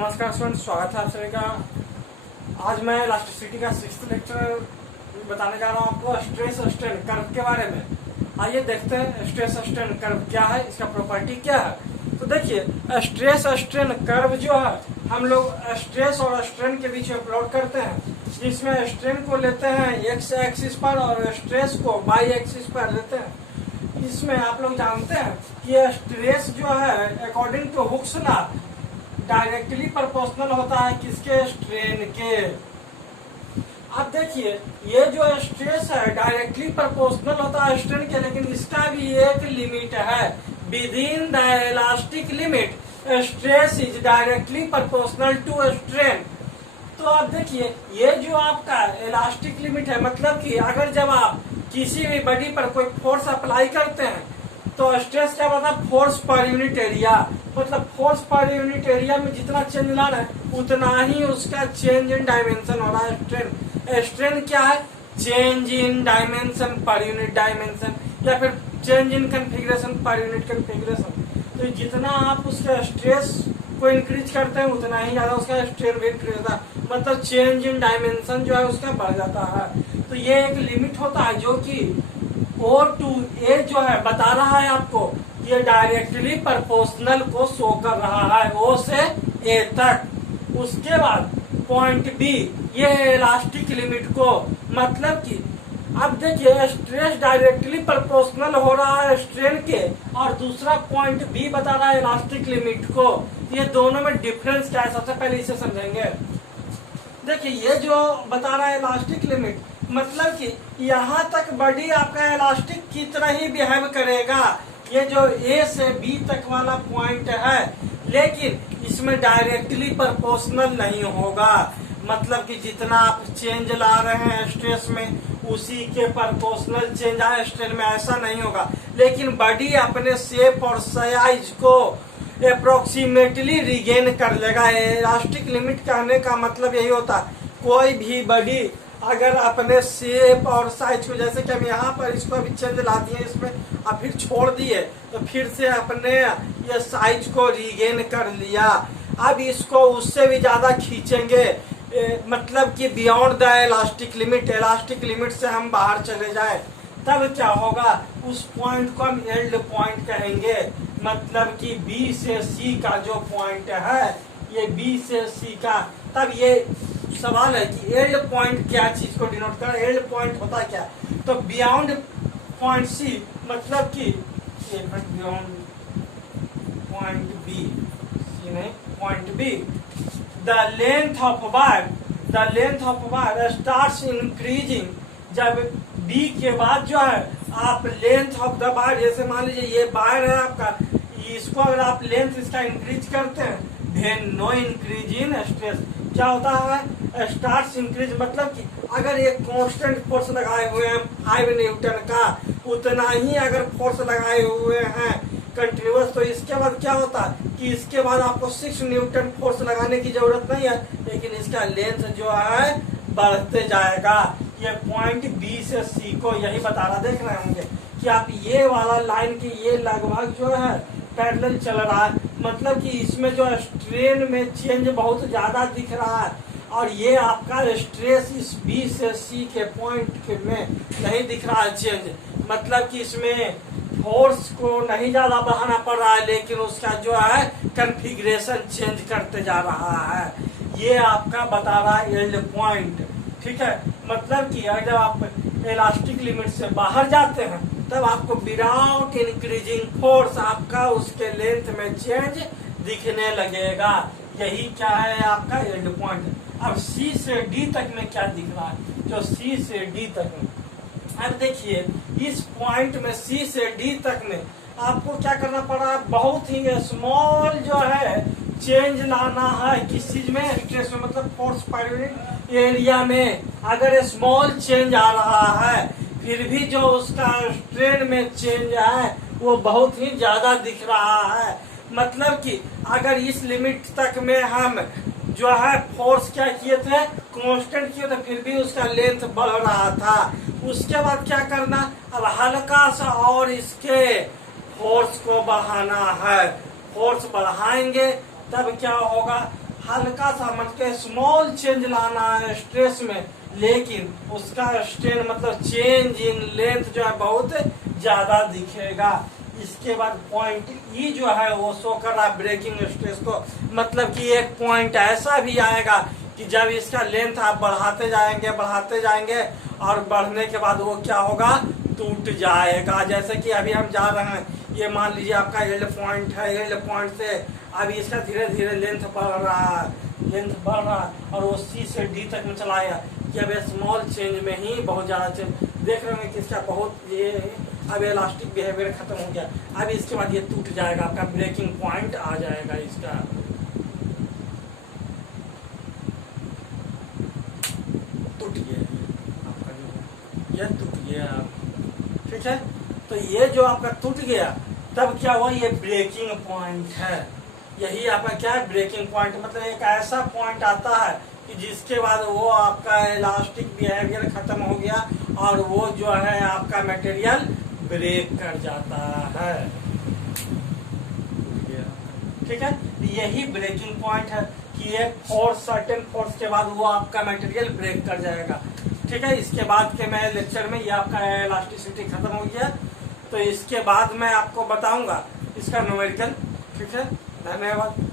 नमस्कार स्टूडेंट, स्वागत है आप सभी का। आज मैं इलास्टिसिटी का 6th लेक्चर बताने जा रहा हूँ आपको स्ट्रेस स्ट्रेन कर्व के बारे में। आइए देखते हैं स्ट्रेस स्ट्रेन कर्व क्या है, इसका प्रॉपर्टी क्या है। तो देखिए, स्ट्रेस स्ट्रेन कर्व जो है हम लोग स्ट्रेस और स्ट्रेन के बीच में प्लॉट करते हैं, जिसमें स्ट्रेन को लेते हैं एक्स एक्सिस पर और स्ट्रेस को वाई एक्सिस पर लेते हैं। इसमें आप लोग जानते हैं कि स्ट्रेस जो है according to Hooke's law directly proportional होता है किसके, स्ट्रेन के। अब देखिए, ये जो स्ट्रेस है डायरेक्टली प्रोपोर्शनल होता है स्ट्रेन के, लेकिन इसका भी एक लिमिट है। Within the elastic limit stress is directly proportional to strain. तो अब देखिए, ये जो आपका इलास्टिक लिमिट है, मतलब कि अगर जब आप किसी भी बॉडी पर कोई फोर्स अप्लाई करते हैं तो स्ट्रेस क्या होता है, फोर्स पर यूनिट एरिया। मतलब फोर्स पर यूनिट एरिया में जितना चेंज ला रहा है उतना ही उसका चेंज इन डायमेंशन हो रहा है। स्ट्रेन स्ट्रेन क्या है, change in dimension per unit dimension, या फिर change in configuration per unit configuration. तो जितना आप उसका स्ट्रेस को इंक्रीज करते हैं उतना ही ज्यादा उसका स्ट्रेन भी इंक्रीज होता है। मतलब चेंज इन डायमेंशन जो है उसका बढ़ जाता है। तो ये एक लिमिट होता है जो कि O टू A जो है बता रहा है आपको, ये डायरेक्टली प्रोपोर्शनल को शो कर रहा है O से A तक। उसके बाद पॉइंट B, ये है इलास्टिक लिमिट को। मतलब कि अब देखिए, स्ट्रेस डायरेक्टली प्रोपोर्शनल हो रहा है स्ट्रेन के, और दूसरा पॉइंट B बता रहा है इलास्टिक लिमिट को। ये दोनों में डिफरेंस क्या है, सबसे पहले इसे समझेंगे। देखिए, ये जो बता रहा है इलास्टिक लिमिट, मतलब कि यहाँ तक बॉडी आपका इलास्टिक की तरह ही बिहेव करेगा, ये जो A से B तक वाला पॉइंट है, लेकिन इसमें डायरेक्टली प्रोपोर्शनल नहीं होगा। मतलब कि जितना आप चेंज ला रहे हैं स्ट्रेस में उसी के प्रोपोर्शनल चेंज आए स्ट्रेन में, ऐसा नहीं होगा। लेकिन बॉडी अपने शेप और साइज को अप्रोक्सीमेटली रिगेन कर लेगा। इलास्टिक लिमिट कहने का मतलब यही होता है, कोई भी बॉडी अगर अपने शेप और साइज को, जैसे कि हम यहाँ पर इसको अभी चेंज ला दिए इसमें, अब फिर छोड़ दिए तो फिर से अपने ये साइज को रिगेन कर लिया। अब इसको उससे भी ज्यादा खींचेंगे, मतलब कि बियॉन्ड द इलास्टिक लिमिट से हम बाहर चले जाए, तब क्या होगा, उस पॉइंट को हम एल्ड पॉइंट कहेंगे। मतलब कि B से C का जो पॉइंट है, ये B से C का, तब ये सवाल है कि एल्ड पॉइंट क्या चीज को डिनोट कर, एल्ड पॉइंट होता क्या। तो बियॉन्ड पॉइंट C, मतलब कि बियॉन्ड पॉइंट B, C नहीं, point B, the length of wire starts increasing. जब B के बाद जो है आप लेंथ ऑफ द वायर, जैसे मान लीजिए ये वायर है आपका, इसको अगर आप लेंथ इसका इंक्रीज करते हैं, then no increase in stress. क्या होता है, स्टार्ट्स इंक्रीज, मतलब कि अगर एक कांस्टेंट फोर्स लगाए हुए हैं 5 न्यूटन का, उतना ही अगर फोर्स लगाए हुए हैं कंटिन्यूअस, तो इसके बाद क्या होता है कि इसके बाद आपको 6 न्यूटन फोर्स लगाने की जरूरत नहीं है, लेकिन इसका लेंथ जो है बढ़ते जाएगा। ये पॉइंट B से C को यही बता रहा, देख रहे होंगे कि आप ये वाला लाइन की ये लगभग जो है पैरेलल चल रहा है। मतलब कि इसमें जो स्ट्रेन में चेंज बहुत ज्यादा दिख रहा है, और ये आपका स्ट्रेस इस B से C के पॉइंट में नहीं दिख रहा है चेंज। मतलब कि इसमें फोर्स को नहीं ज्यादा बढ़ाना पड़ रहा है, लेकिन उसका जो है कन्फिग्रेशन चेंज करते जा रहा है। ये आपका बता रहा है एल्ड पॉइंट, ठीक है। मतलब कि अगर आप इलास्टिक लिमिट से बाहर जाते हैं तब आपको विदाउट इंक्रीजिंग फोर्स आपका उसके लेंथ में चेंज दिखने लगेगा। यही क्या है आपका एंड पॉइंट। अब C से D तक में क्या दिख रहा है, जो C से D तक में, अब देखिए इस पॉइंट में C से D तक में आपको क्या करना पड़ा, बहुत ही स्मॉल जो है चेंज लाना है किस चीज में, स्ट्रेस में, मतलब फोर्स पर यूनिट एरिया में। अगर स्मॉल चेंज आ रहा है फिर भी जो उसका स्ट्रेन में चेंज है वो बहुत ही ज्यादा दिख रहा है। मतलब कि अगर इस लिमिट तक में हम जो है फोर्स क्या किए थे, कांस्टेंट किए थे, फिर भी उसका लेंथ बढ़ रहा था। उसके बाद क्या करना, अब हल्का सा और इसके फोर्स को बढ़ाना है। फोर्स बढ़ाएंगे तब क्या होगा, हल्का सा मतलब स्मॉल चेंज लाना है स्ट्रेस में, लेकिन उसका स्ट्रेन मतलब चेंज इन लेंथ जो है बहुत ज्यादा दिखेगा। इसके बाद पॉइंट ई जो है वो शो कर रहा है ब्रेकिंग स्ट्रेस को, मतलब कि एक पॉइंट ऐसा भी आएगा कि जब इसका लेंथ आप बढ़ाते जाएंगे और बढ़ने के बाद वो क्या होगा, टूट जाएगा। जैसे कि अभी हम जा रहे हैं, ये मान लीजिए आपका एल्ड पॉइंट है, एल्ड पॉइंट से अभी इसका धीरे धीरे लेंथ बढ़ रहा है और वो सी से डी तक में चलाएगा कि अब स्मॉल चेंज में ही बहुत ज्यादा चेंज देख रहे हैं कि इसका बहुत ये अब इलास्टिक बिहेवियर खत्म हो गया। अब इसके बाद ये टूट जाएगा, आपका ब्रेकिंग पॉइंट आ जाएगा इसका, टूट गया आपका जो ये टूट गया। ठीक है, तो ये जो आपका टूट गया तब क्या हुआ, ये ब्रेकिंग पॉइंट है। यही आपका क्या है, ब्रेकिंग पॉइंट, मतलब एक ऐसा पॉइंट आता है कि जिसके बाद वो आपका इलास्टिक बिहेवियर खत्म हो गया और वो जो है आपका मटेरियल ब्रेक कर जाता है। ठीक है, यही ब्रेकिंग पॉइंट है कि एक फोर्स, सर्टेन फोर्स के बाद वो आपका मटेरियल ब्रेक कर जाएगा। ठीक है, इसके बाद के मैं लेक्चर में ये आपका इलास्टिसिटी खत्म हो गया, तो इसके बाद मैं आपको बताऊंगा इसका न्यूमेरिकल। ठीक है, धन्यवाद।